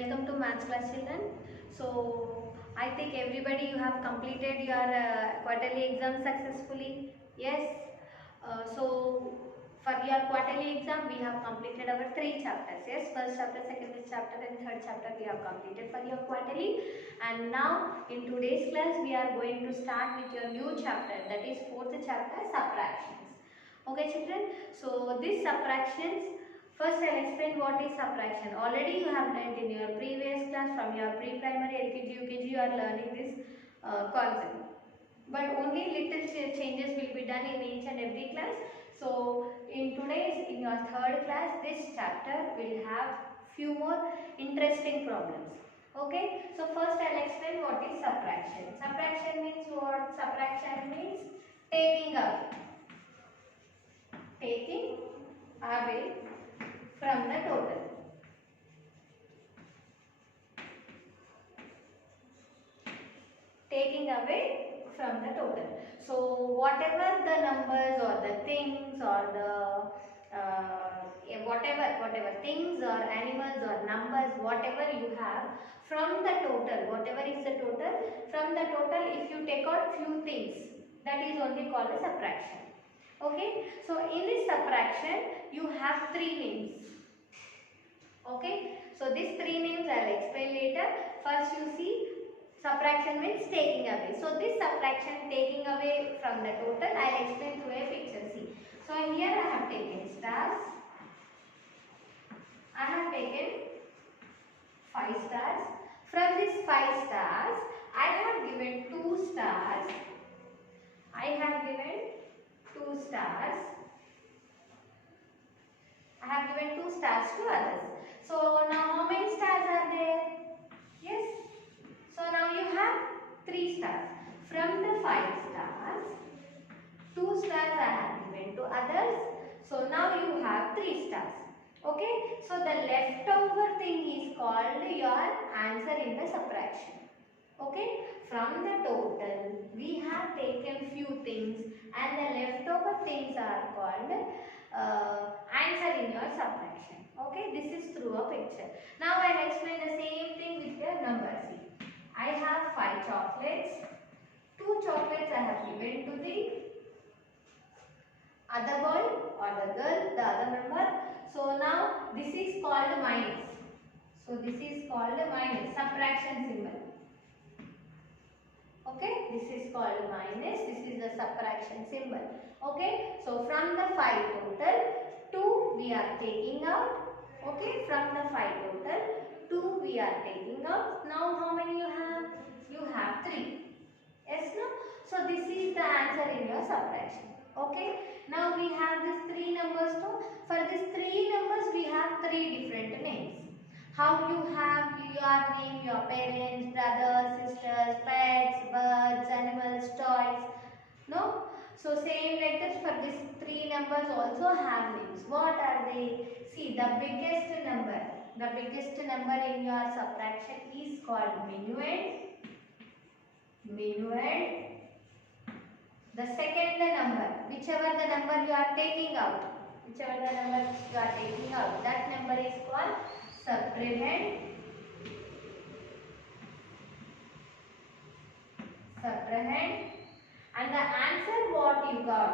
welcome to Maths Class Children. So I think everybody you have completed your quarterly exam successfully. Yes. So for your quarterly exam we have completed our 3 chapters. Yes, first chapter, second chapter and third chapter we have completed for your quarterly. And now in today's class we are going to start with your new chapter, that is fourth chapter, subtractions. Okay children, so this subtractions, first I will explain what is subtraction. Already you have learned in your previous class from your pre-primary, LKG, UKG, you are learning this concept. But only little changes will be done in each and every class. So in today's, in your third class, this chapter will have few more interesting problems. Okay, so first I will explain what is subtraction. Subtraction means what? Subtraction means taking away. Taking away from the total. Taking away from the total. So whatever the numbers or the things or the whatever things or animals or numbers, whatever you have from the total, whatever is the total, from the total if you take out few things, that is only called a subtraction. Okay, so in this subtraction you have 3 names. Okay, so these 3 names I will explain later. First you see, subtraction means taking away. So this subtraction, taking away from the total, I will explain through a picture. See, so here I have taken stars. I have taken 5 stars. From these 5 stars, I have given 2 stars. I have given 2 stars. I have given 2 stars to others. So now how many stars are there? Yes. So now you have 3 stars. From the 5 stars, 2 stars I have given to others. So now you have 3 stars. Okay. So the leftover thing is called your answer in the subtraction. Okay. From the total, we have taken few things and the leftover things are called answer in your subtraction. Okay. This is through a picture. Now I will explain the same thing with your numbers. See, I have 5 chocolates. 2 chocolates I have given to the other boy or the girl, the other member. So now this is called minus. So this is called minus, subtraction symbol. Okay, this is called minus. This is the subtraction symbol. Okay, so from the 5 total, 2 we are taking out. Okay, from the 5 total, 2 we are taking out. Now how many you have? You have 3. Yes, no? So this is the answer in your subtraction. Okay, now we have these 3 numbers too. For these 3 numbers we have 3 different names. How you have your name, your parents, brothers, sisters, pets, birds, animals, toys. No? So same like this, for these 3 numbers also have names. What are they? See, the biggest number in your subtraction is called minuend. Minuend. The second number, whichever the number you are taking out, that number is called subtrahend. And the answer what you got,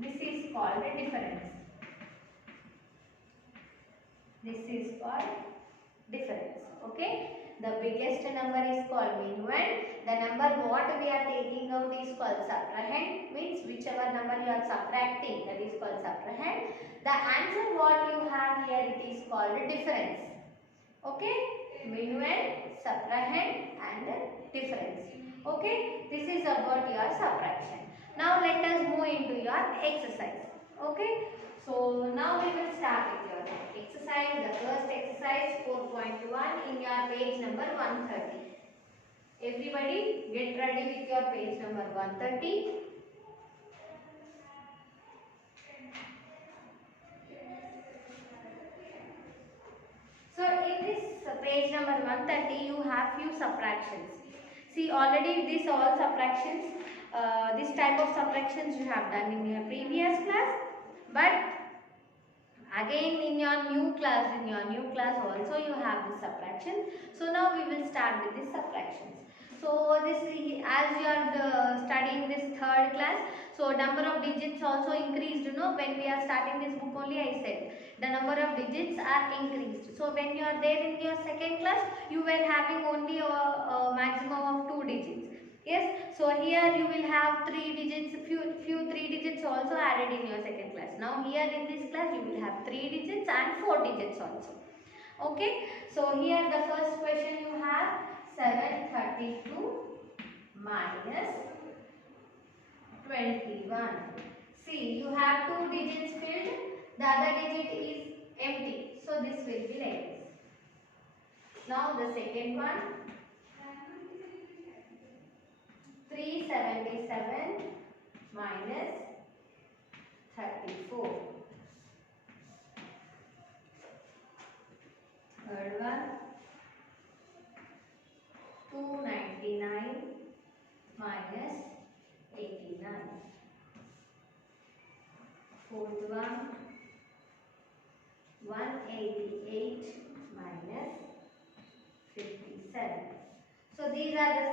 this is called a difference. This is called difference. Okay, the biggest number is called minuend. The number what we are taking out is called subtrahend, means whichever number you are subtracting, that is called subtrahend. The answer what you have here, it is called difference. Okay, minuend, subtrahend and difference. Okay, this is about your subtraction. Now let us move into your exercise. Okay, so now we will start with your exercise. The first exercise 4.1 in your page number 130. Everybody get ready with your page number 130. So in this page number 130 you have few subtractions. See, already these all subtractions, this type of subtractions you have done in your previous class, but Again in your new class also you have the subtraction. So now we will start with the subtractions. So this as you are studying this third class, so number of digits also increased. You know, when we are starting this book only, I said the number of digits are increased. So when you are there in your second class, you were having only a maximum of 2 digits. Yes, so here you will have 3 digits, few 3 digits also added in your second class. Now here in this class you will have 3 digits and 4 digits also. Okay, so here the first question you have 732 minus 21. See, you have 2 digits filled, the other digit is empty. So this will be like this. Now the second one, 377 minus 34. Third one, 299 minus 89. Fourth one, 188 minus 57. So these are the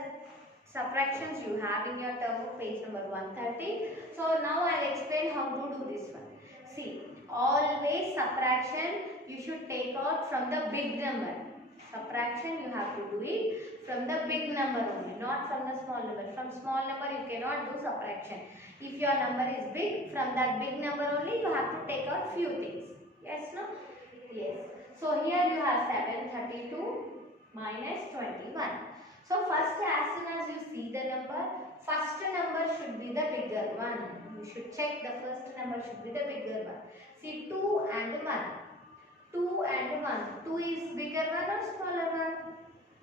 subtractions you have in your term book, page number 130. So now I will explain how to do this one. See, always subtraction you should take out from the big number. Subtraction you have to do it from the big number only, not from the small number. From small number you cannot do subtraction. If your number is big, from that big number only you have to take out few things. Yes, no? Yes. So here you have 732 minus 21. So first, as soon as you see the number, first number should be the bigger one. You should check the first number should be the bigger one. See, 2 and 1. 2 and 1. 2 is bigger one or smaller one?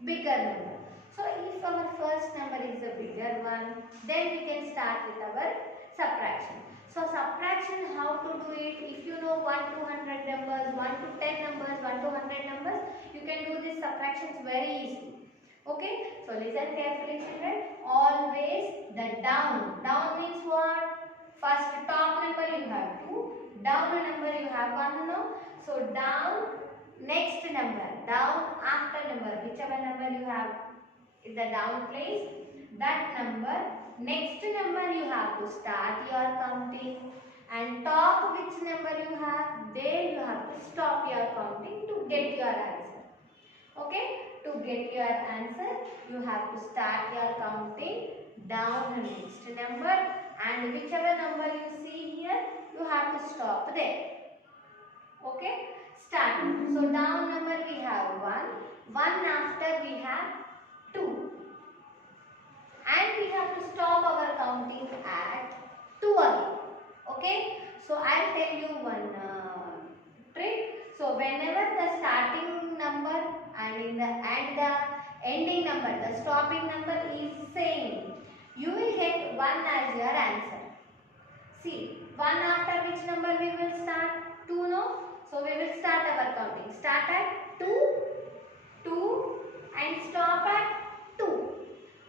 Bigger number. So if our first number is the bigger one, then we can start with our subtraction. So subtraction, how to do it? If you know 1 to 100 numbers, 1 to 10 numbers, 1 to 100 numbers, you can do these subtractions very easily. Okay, so listen carefully children. Always the down. Down means what? First top number you have 2, down number you have 1 now. So down next number, down after number, whichever number you have in the down place, that number, next number you have to start your counting, and top which number you have, there you have to stop your counting to get your answer. Okay, to get your answer, you have to start your counting down the next number, and whichever number you see here, you have to stop there. Okay, start. So down number we have 1, 1 after we have 2, and we have to stop our counting at 2 again. Okay, so I'll tell you one trick. So whenever the starting number and the ending number, the stopping number is same, you will get 1 as your answer. See, 1 after which number we will start? 2, no? So we will start our counting. Start at 2, 2 and stop at 2.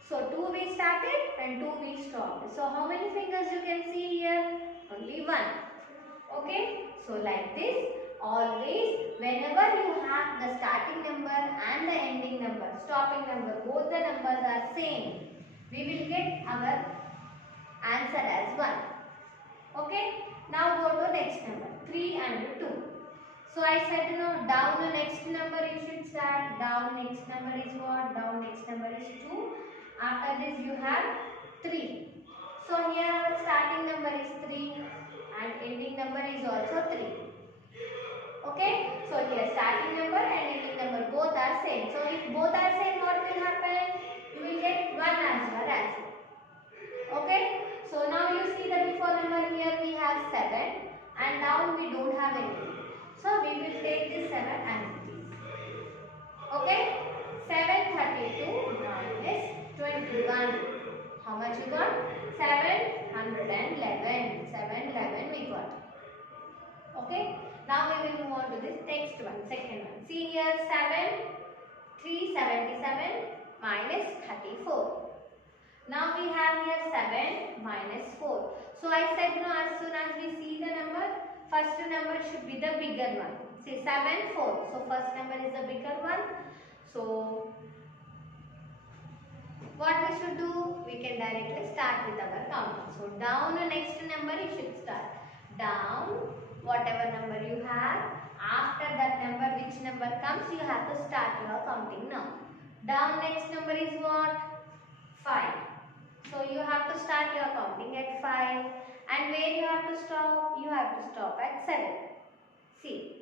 So 2 we started and 2 we stopped. So how many fingers you can see here? Only 1. Okay? So like this, always whenever you have the starting number and the ending number, stopping number, both the numbers are same, we will get our answer as 1. Okay? Now go to next number, 3 and 2. So I said, down the next number you should start. Down next number is what? Down next number is 2. After this you have 3. So here our starting number is 3 and ending number is also 3. Okay? So here starting number and ending number both are same. So if both are same, what will happen? You will get 1 as your answer. Okay? So now you see the before number here we have 7 and down we don't have anything. So we will take this 7 as it is. Okay? 732 minus 21. How much you got? 711. 711 we got. Okay? Now we will move on to this next one, second one. See here 377 minus 34. Now we have here 7 minus 4. So I said as soon as we see the number, first number should be the bigger one. See 7, 4. So first number is the bigger one. So what we should do? We can directly start with our counting. So down the next number you should start. Down whatever number you have. After that number, which number comes, you have to start your counting now. Down next number is what? 5. So you have to start your counting at 5. And where you have to stop? You have to stop at 7. See.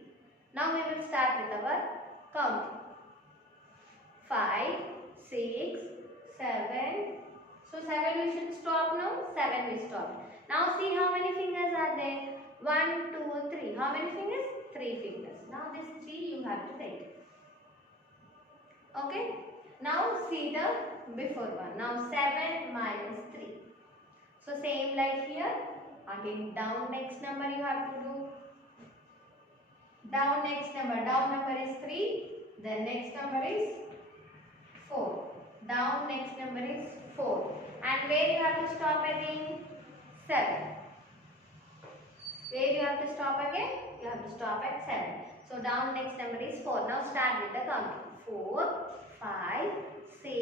Now we will start with our counting. 5, 6, 7. So 7 we should stop now. 7 we stop. Now see how many fingers are there. 1, 2, 3. How many fingers? 3 fingers. Now this 3 you have to take. Okay. Now see the before one. Now 7 minus 3. So same like here. Again down next number you have to do. Down next number. Down number is 3. Then next number is 4. Down next number is 4. And where you have to stop again? 7. Where you have to stop again? You have to stop at 7. So down next number is 4. Now start with the counting. 4, 5, 6,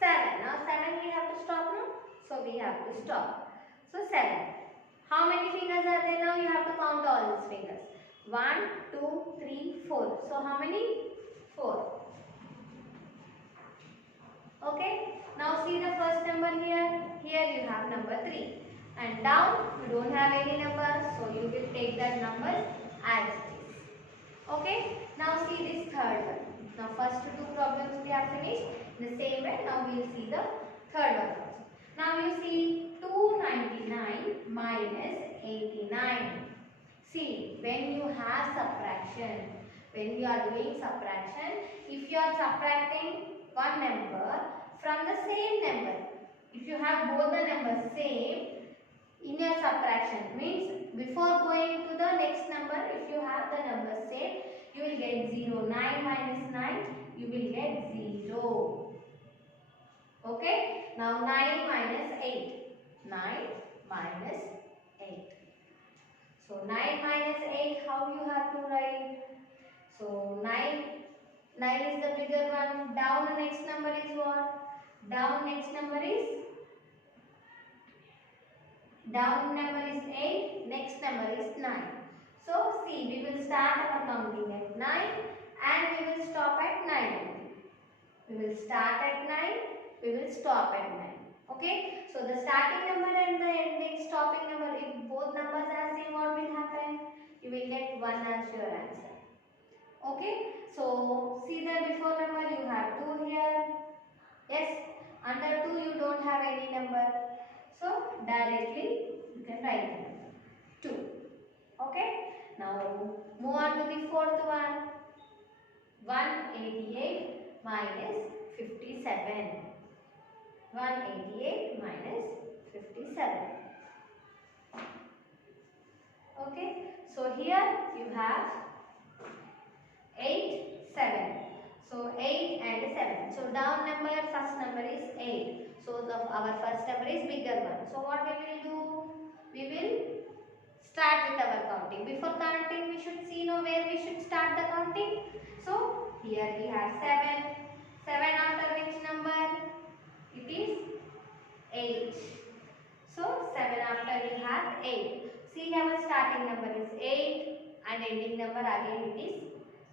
7. Now 7 we have to stop now. So we have to stop. So 7. How many fingers are there now? You have to count all these fingers. 1, 2, 3, 4. So how many? 4. Okay. Now see the first number here. Here you have number 3. And down you don't have any numbers. So you will take that numbers as it is. Okay. Now see this third one. Now first two problems we have finished. In the same way now we will see the third one also. Now you see 299 minus 89. See, when you have subtraction, when you are doing subtraction, if you are subtracting one number from the same number, if you have both the numbers same in your subtraction, means before going to the next number, if you have the numbers same, you will get 0. 9 minus 9, you will get 0. Okay. Now 9 minus 8. 9 minus 8. So 9 minus 8, how you have to write? So 9 is the bigger one. Down the next number is what? Down next number is 8. Next number is 9. So see, we will start our counting at 9 and we will stop at 9. We will start at 9. We will stop at 9. Okay. So the starting number and the ending stopping number, if both numbers are same, what will happen? You will get 1 as your answer. Okay. So see the before number, you have 2 here. Yes. Under 2 you don't have any number. So directly you can write the number 2. Okay. Now move on to the fourth one. 188 minus 57. 188 minus 57. Okay. So here you have 8, 7. So 8 and 7. So down number, first number is 8. So our first number is bigger one. So what we will do? We will start with our counting. Before counting, we should see now where we should start the counting. So here we have 7. 7 after which number? It is 8. So 7 after we have 8. See, our starting number is 8 and ending number again it is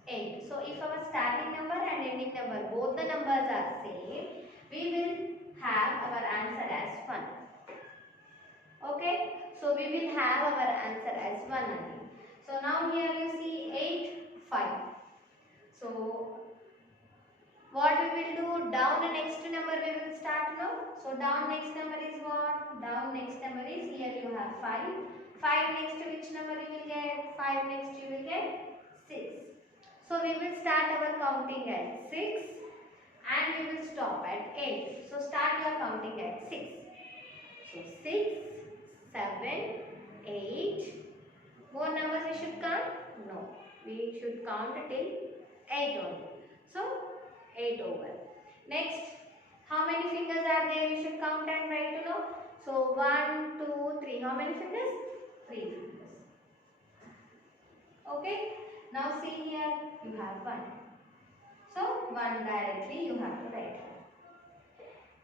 8. So if our starting number and ending number, both the numbers are same, we will have our answer as 1. Okay. So we will have our answer as 1 again. So now here you see 8, 5. So what we will do? Down the next number we will start now. So down next number is what? Down next number is, here you have 5. 5 next to which number you will get? 5 next you will get 6. So we will start our counting at 6 and we will stop at 8. So start your counting at 6. So 6, 7, 8. More numbers we should count? No. We should count till 8 only. So 8 over. Next, how many fingers are there? We should count and write to know. So 1, 2, 3. How many fingers? 3 fingers. Now see here, you have 1. So 1 directly you have to write.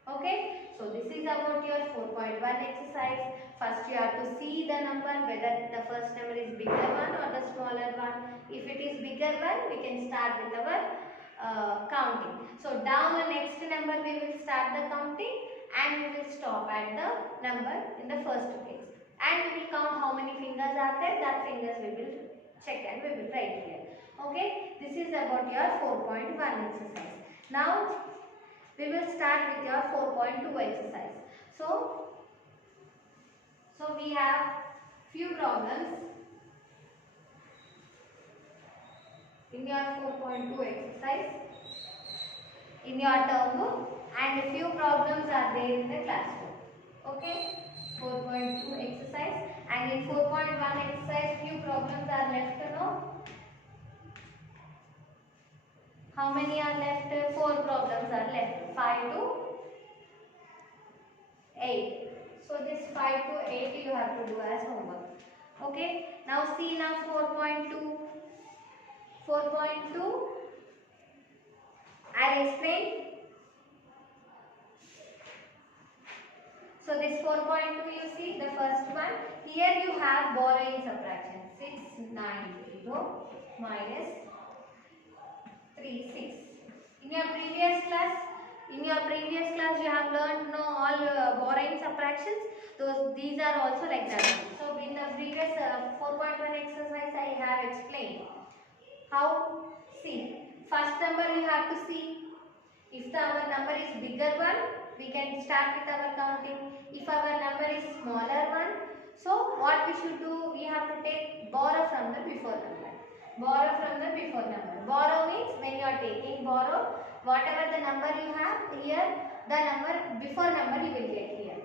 Okay, so this is about your 4.1 exercise. First you have to see the number, whether the first number is bigger one or the smaller one. If it is bigger one, we can start with our counting. So down the next number we will start the counting and we will stop at the number in the first place. And we will count how many fingers are there, that fingers we will check and we will write here. Okay, this is about your 4.1 exercise. Now we will start with your 4.2 exercise. So we have few problems in your 4.2 exercise in your term book, and a few problems are there in the classroom. Okay, 4.2 exercise, and in 4.1 exercise few problems are left to know. How many are left? 4 problems are left. 5 to 8. So this 5 to 8 you have to do as homework. Okay. Now see now 4.2. 4.2. I explained. So this 4.2 you see the first one. Here you have borrowing subtraction. 690 minus 3 6. In your previous class you have learned all borrowing subtractions. These are also like that. So in the previous 4.1 exercise I have explained how. See, first number you have to see. If our number is bigger one, we can start with our counting. If our number is smaller one, so what we should do, we have to take borrow from the before number. Borrow from the before number. Borrow means when you are taking borrow, whatever the number you have here, the number before number you will get here.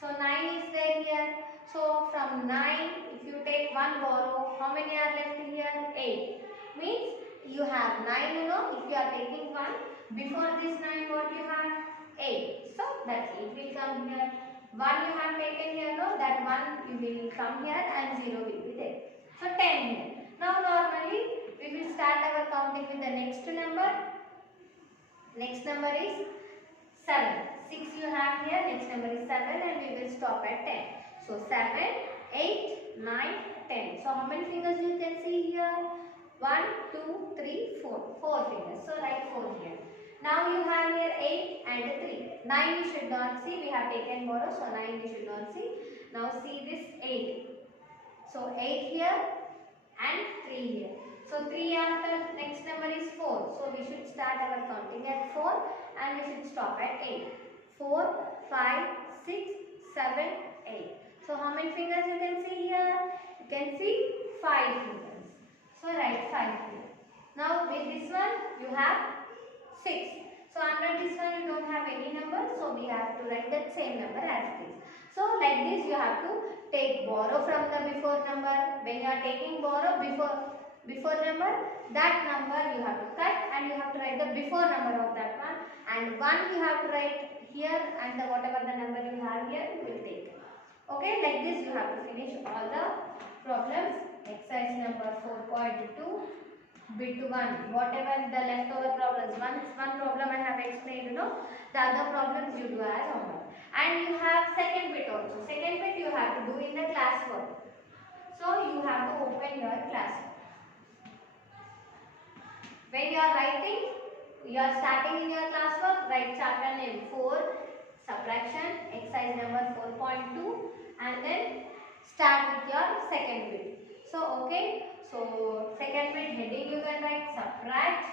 So 9 is there here. So from 9, if you take one borrow, how many are left here? 8. Means you have 9, if you are taking one, before this 9 what you have? 8. So that 8 will come here. 1 you have taken here, that 1 you will come here and 0 will be there. So 10 here. Now normally we will start our counting with the next number. Next number is 7. 6 you have here, next number is 7 and we will stop at 10. So 7, 8, 9, 10. So how many fingers you can see here? 1, 2, 3, 4. 4 fingers. So write 4 here. Now you have here 8 and 3. 9 you should not see. We have taken borrow. So 9 you should not see. Now see this 8. So 8 here and 3 here. So 3 after next number is 4. So we should start our counting at 4 and we should stop at 8. 4, 5, 6, 7, 8. So how many fingers you can see here? You can see 5 fingers. So write 5 here. Now with this one you have 6. So under this one you don't have any number. So we have to write that same number as this. So like this you have to take borrow from the before number. When you are taking borrow before number, that number you have to cut and you have to write the before number of that one. And 1 you have to write here and whatever the number you have here you will take. Okay, like this you have to finish all the problems. Exercise number 4.2. Bit 1, whatever the leftover problems, one problem I have explained, the other problems you do as homework. And you have second bit also. Second bit you have to do in the classwork. So you have to open your classwork. When you are writing, you are starting in your classwork, write chapter name 4, subtraction, exercise number 4.2, and then start with your second bit. So okay. So second bit heading you can write subtract.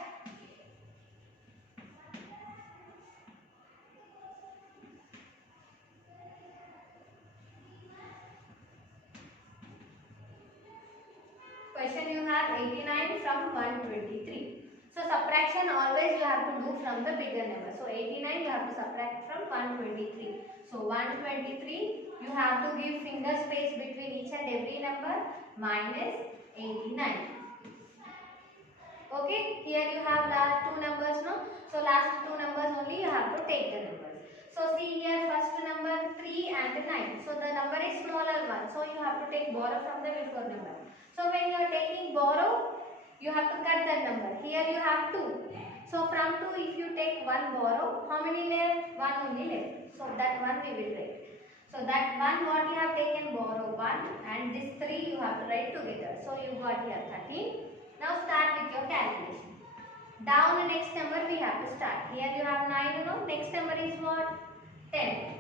Question you have 89 from 123. So subtraction always you have to do from the bigger number. So 89 you have to subtract from 123. So 123 you have to give finger space between each and every number minus 89. Okay, here you have last two numbers, no? So last two numbers only you have to take the numbers. So see here first number 3 and 9. So the number is smaller one. So you have to take borrow from the before number. So when you are taking borrow, you have to cut that number. Here you have 2. So from 2 if you take 1 borrow, how many left? 1 only left. So that 1 we will write. So that 1 what you have taken borrow 1 and this 3 you have to write together. So you got here 13. Now start with your calculation. Down the next number we have to start. Here you have 9, you know. Next number is what? 10.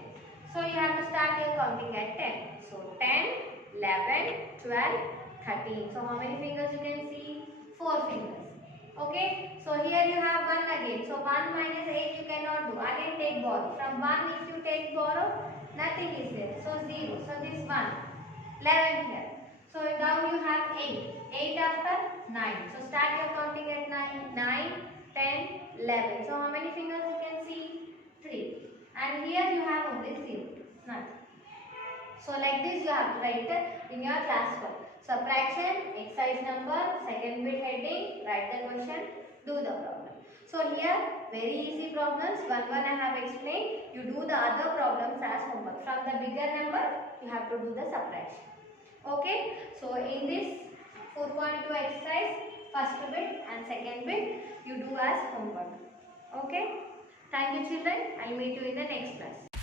So you have to start your counting at 10. So 10, 11, 12, 13. So how many fingers you can see? 4 fingers. Okay. So here you have 1 again. So 1 minus 8 you cannot do. Again take borrow. From 1 if you take borrow, nothing is there. So 0. So this 1. 11 here. So now you have 8. 8 after 9. So start your counting at 9. 9, 10, 11. So how many fingers you can see? 3. And here you have only 0. Nothing. So like this you have to write in your class work. Subtraction, exercise number, second bit heading, write the question, do the problem. So here very easy problems, one I have explained. You do the other problems as homework. From the bigger number you have to do the subtraction. Okay. So in this 4.2 exercise, first bit and second bit you do as homework. Okay. Thank you children. I will meet you in the next class.